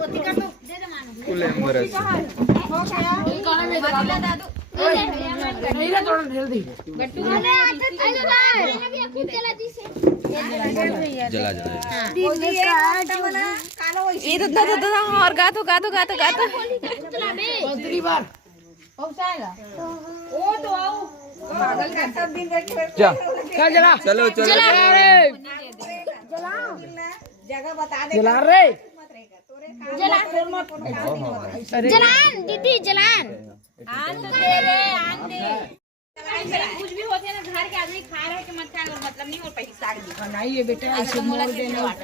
और गातो गातो गातो गातो चलो चलो जगह बता दे। जला रे जलान दीदी जलान कुछ भी होते है ना घर के आदमी खा रहे के मत खा मतलब नहीं और पैसा बनाइए बेटा ऐसे मोड़ देना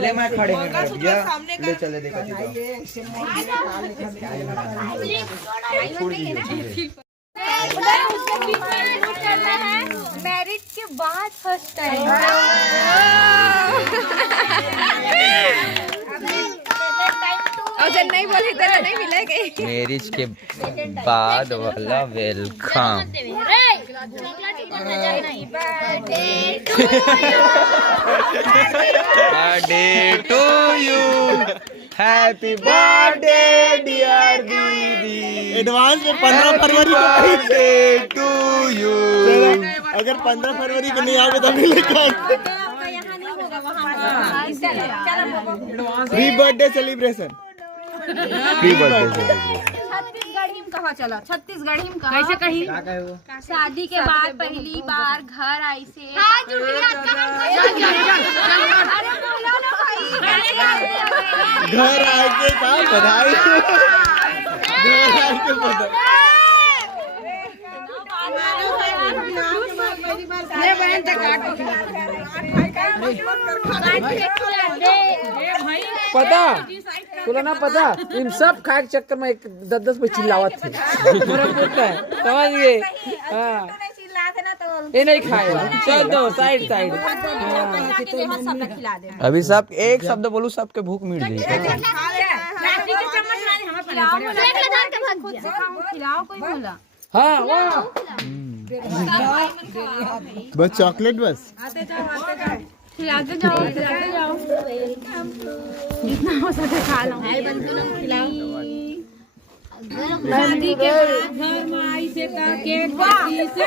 ले मैं खड़े में भैया ले चले देखा मैरिज के बाद फर्स्ट टाइम नहीं बोले तेरा नहीं मिलेगा मैरिज के बाद वाला welcome birthday to you happy birthday dear दीदी एडवांस में 15 फरवरी बर्थडे टू यू अगर 15 फरवरी को नहीं आओगे तो मिलेगा प्री बर्थडे सेलिब्रेशन छत्तीसगढ़ ही कहाँ चला छत्तीसगढ़ ही कैसे कहीं शादी के बाद पहली बार घर आई से घर आके का बधाई घर आके बधाई पता तुला ना पता इन सब खाए के चक्कर में 10-10 पे चिल्लावत थे समझ गए हाँ ये नहीं खाए चल दो साइड साइड अभी सब एक शब्द बोलू सबके भूख मिट जाएगी हाँ वाह बस चॉकलेट बस खिलाते जाओ जितना हो सके खा लो शादी के बाद घर में आई से का केक काटी से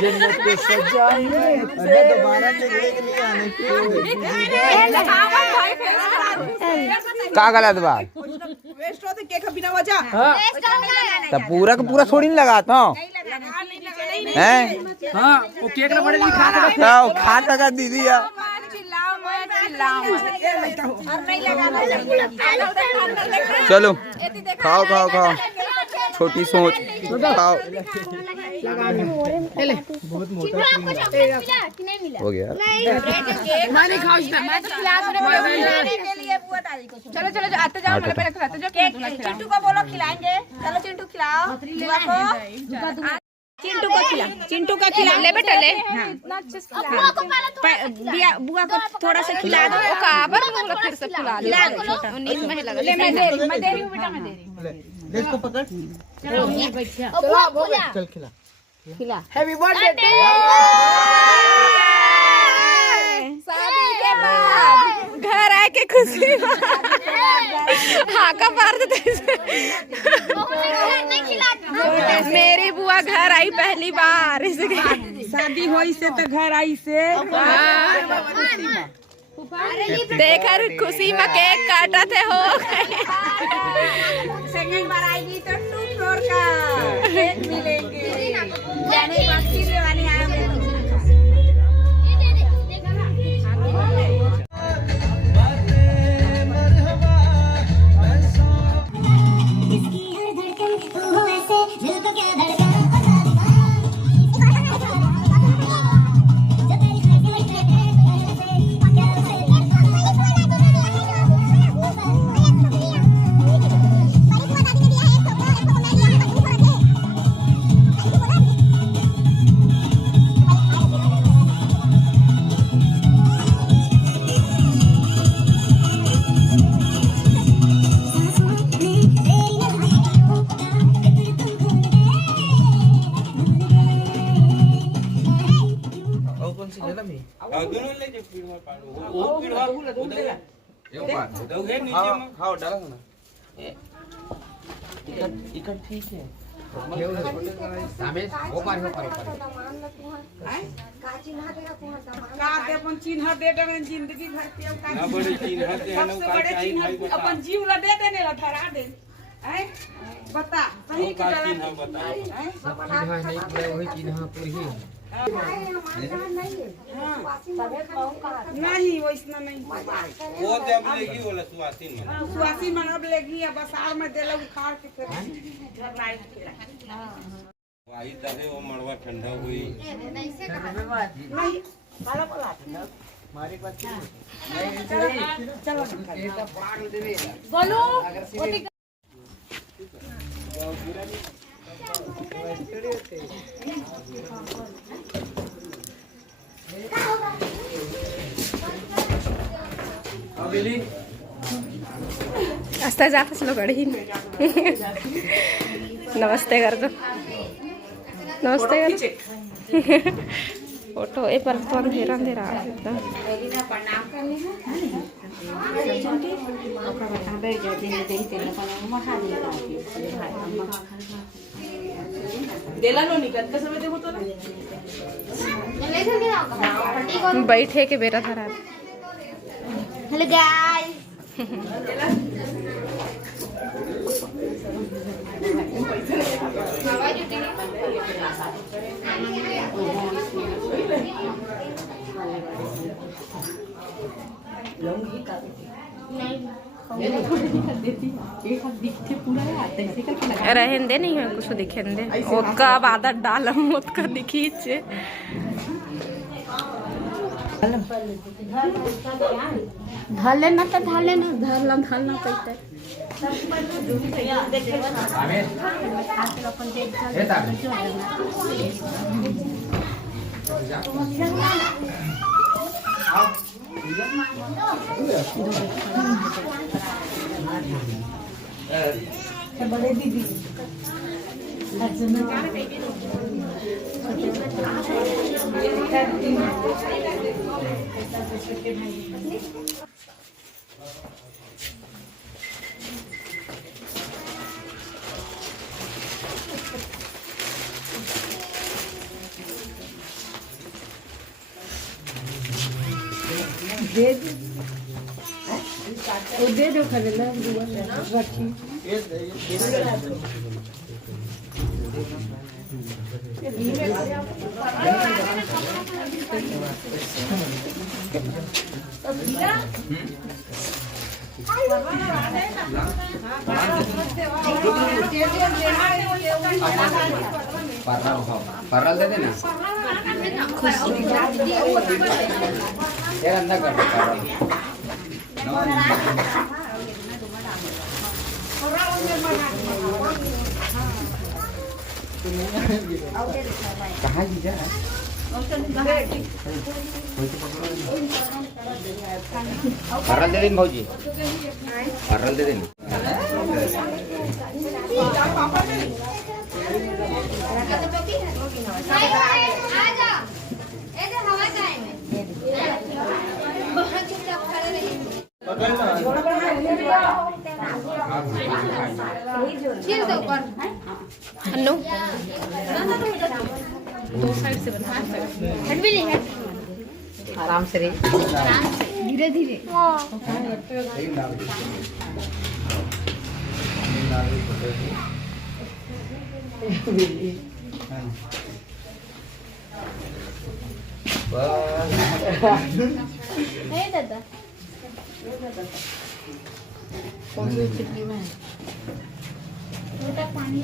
जन्नत के सजाएंगे अरे दोबारा देखने के लिए आने का गलत बात वेस्ट होते केक बिना वजह हाँ तब पूरा का पूरा थोड़ी नहीं लगाता हूँ हैं हाँ वो केक ना बड़े खा खा सका दीदी यार चलो खाओ खाओ खाओ छोटी सोच खाओ हो गया मैंने खाओ मैं तो चलो चलो आते जाओ मेरे पहले खिलाते जाओ चिंटू को बोलो खिलाएंगे चलो चिंटू खिलाओ चिंटू को खिला ले बेटा ले बुआ को थोड़ा सा खिला दो काबर फिर से खिला ले 19 में लगा ले मैं दे रही हूँ बेटा मैं दे रही हूँ इसको पकड़ चल खिला हैप्पी बर्थडे शादी के बाद घर आके खुशी हाँ का मार देते मेरी बुआ घर आई पहली बार शादी होई से तो घर आई से देखकर खुशी में केक काटा थे हो सेकंड बार आएगी तो 2 फ्लोर का केक मिलेंगे जाने बाकी वाली आए खाओ डाला ना इकट ठीक है अपन चिन्ह दे देवे जिंदगी भर के सबसे बड़े चिन्ह अपन जीव ला दे देने ला धरा दे हैं बता सही के गलत वही चिन्ह पूरी नहीं वैसना नहीं वो जब लेगी बोला सुहासिन में सुहासी मन अब लेगी या बसार में देला उखाड़ के फिर लाइट खिला वही तरह वो मड़वा ठंडा हुई नहीं बाला बोला हमारी बात चलो बोलो आस्ता जातच लोक नमस्ते कर दो नमस्ते कर फोटो ए पर तो अंधेरा अंधेरा बैठे के बेरा धरा हेलो गाइस रहन दे नहीं है कुछ दिखेन दे ओका आदत डालम ओका दिखीच धरले ना तो धरले ना धरला धरना कैसे बड़े दीदी दे दो खरीदना परल दे देना यार अंदर कर कहाँ जी जा परल दे देना भाजी परल दे देना अन्नू दो साइड से बना हट भी नहीं है आराम से रही धीरे धीरे नहीं दादा कौन सी चिट्ठी में पानी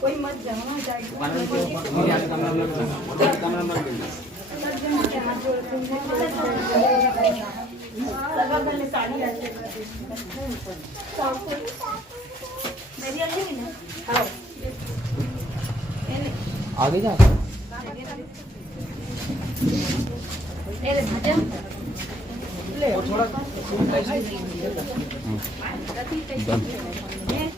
कोई मत जाना जाएगा आगे जा दम